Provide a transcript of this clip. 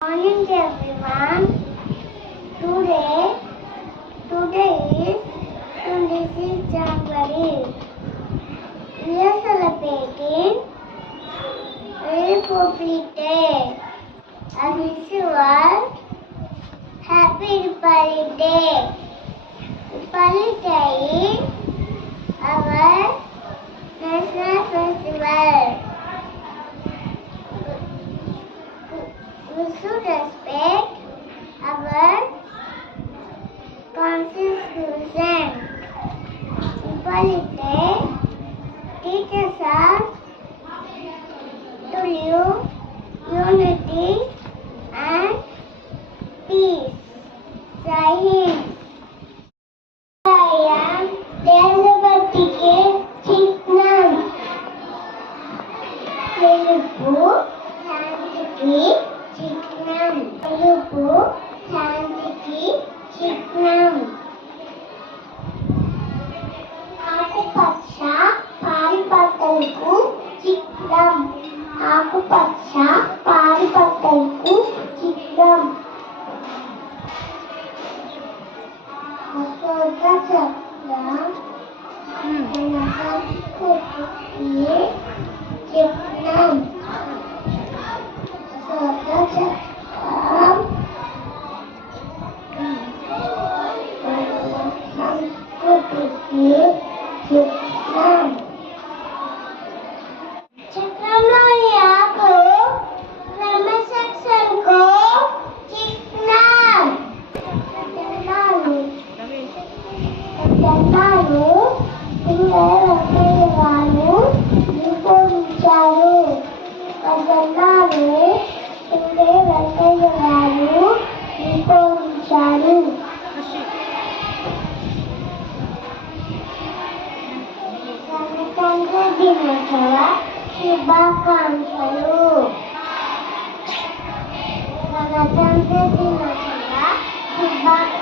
Morning everyone. Today is 26 January. We are celebrating Republic Day. I wish you all Happy Republic Day. Republic Day is our national festival. We should respect our constitution. Republic Day teaches us to live unity and peace. Jai Hind. I am దేశభక్తికి చిహ్నం. తెలుగు శాంతికి చిహ్నం. తెలుగు శాంతికి చిహ్నం. ఆకుపచ్చ పారిపట్టలకు చిహ్నం. ఆకుపచ్చ పారిపట్టలకు చిహ్నం. అశోక చక్రం చిహ్నం. అశోక చక్రం సంస్కృతికి చిహ్నం. చక్రంలోని ఆకు క్రమశిక్షణకు చిహ్నం. జెండాను పింగళి వెంకయ్య గారు రూపొందించారు. జెండాను పింగళి వెంకయ్య గారు రూపొందించారు. గణతంత్ర దినోత్సవ శుభాకాంక్షలు. గణతంత్ర దినోత్సవ శుభాకాంక్షలు.